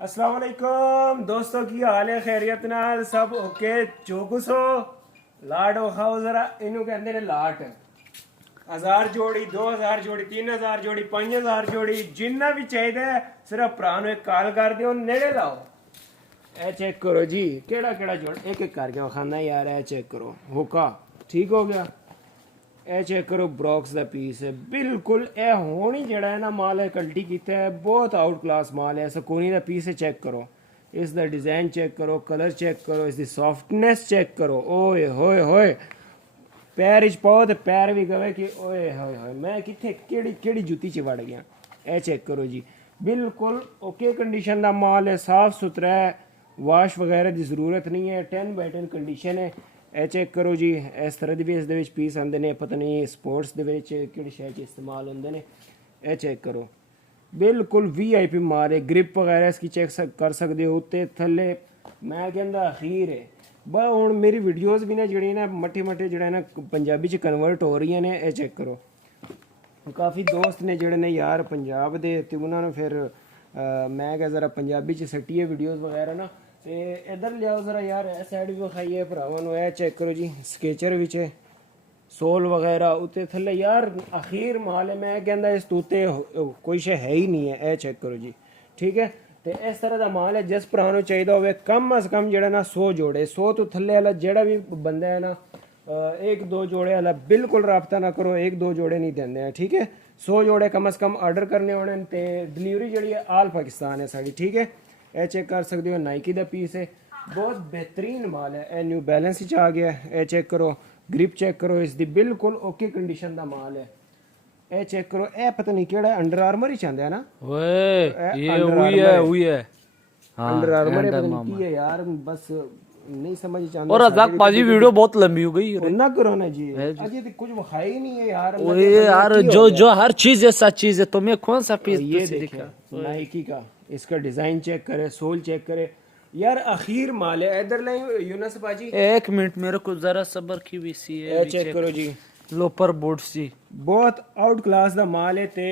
अस्सलाम वालेकुम दोस्तों की हाल है खैरियत नाल सब ओके चौकुस हो लाट खाओ जरा इनू कहते ने लाट 1000 जोड़ी 2000 जोड़ी 3000 जोड़ी 5000 जोड़ी जिन्ना भी चाहिए सिर्फ भरा एक कॉल कर दियो नेड़े लाओ। ए चेक करो जी केड़ा केड़ा जोड़ एक एक करके खाना यार। ए चेक करो हुक्का ठीक हो गया। ए चेक करो ब्रॉक्स का पीस है बिल्कुल ए होनी जड़ा है ना माल है कल्टी किया है बहुत आउट क्लास माल है। सकोनी का पीस है चेक करो इसका डिज़ाइन चेक करो कलर चेक करो इसकी सॉफ्टनेस चेक करो। ओए होए होए पैर च पाओ तो पैर भी कहे कि ओए होए होए मैं कितने केड़ी केड़ी जुत्ती च वड़ गया। ए चेक करो जी बिल्कुल ओके कंडीशन का माल है साफ सुथरा है वाश वगैरह की ज़रूरत नहीं है 10/10 कंडीशन है। ए चेक करो जी इस तरह के भी इस पीस आते हैं पता नहीं स्पोर्ट्स कि शह इस्तेमाल होंगे ने। ए चेक करो बिल्कुल VIP माल है ग्रिप वगैरह इसकी चेक कर सकते हो उत्ते थले मैं कहता अखीर है बस हूँ मेरी वीडियोस भी ना जी ना मट्टे मट्टे जड़े ना पंजाबी च कन्वर्ट हो रही ने। ए चेक करो काफ़ी दोस्त ने जड़े ने यार पंजाब दे ते उन्होंने फिर मैं क्या ज़रा पंजाबी च सट्टिए वीडियोस वगैरह ना ते इधर लियाओ ज़रा यार ए साइड भी विखाइए भरावां नूं। ए चेक करो जी स्केचर विच सोल वगैरह उत्ते थल्ले यार अखीर माल है मैं कहता इस तो उत्ते कोई शे है ही नहीं है। ए चेक करो जी ठीक है तो इस तरह का माल है जिस भरा नूं चाहिए होवे कम अज़ कम जड़ा ना 100 जोड़े 100 तो थल्ले वाला जड़ा भी बंदा है ना 1-2 जोड़े वाला बिल्कुल रब्ता ना करो 1-2 जोड़े नहीं देंगे हैं ठीक है। 100 जोड़े कम अज़ कम ऑर्डर करने होने ते डिलीवरी जी है आल पाकिस्तान है साड़ी ठीक है। ए चेक कर सकते हो नाइकी का पीस है बहुत बेहतरीन माल है। ए न्यू बैलेंस आ गया। ए चेक करो ग्रिप चेक करो इसकी बिल्कुल ओके कंडीशन का माल है। ए चेक करो ए पता नहीं केड़ा अंडर आर्मर ही चाहते है ना ओए ये वही है हाँ अंडर आर्मर है पता नहीं की है यार बस नहीं समझ चाहते। और रज़ाक बाजी वीडियो बहुत लंबी हो गई ना करो ना जी अजय तो कुछ वहाई ही नहीं है यार। ओए यार जो जो हर चीज ऐसा चीज है तुम्हें कौन सा पीस ये देखा नाइकी का इसका डिजाइन चेक करे सोल चेक करे यार अखीर माल है। इधर ले यूनस बाजी 1 मिनट मेरे को जरा सब्र की भी सी है चेक करो जी लोपर बूट्स जी बहुत आउट क्लास का माल है ते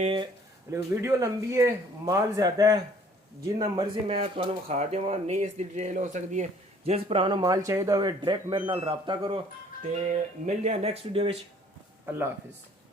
वीडियो लंबी है माल ज्यादा है जिन्ना मर्जी मैं तुहानू विखा देवां नहीं इसकी डिटेल हो सकती है। जिस पुराना माल चाहिए हो डायरेक्ट मेरे नाल रब्ता करो ते मिल जाए नेक्स्ट वीडियो विच। अल्लाह हाफिज़।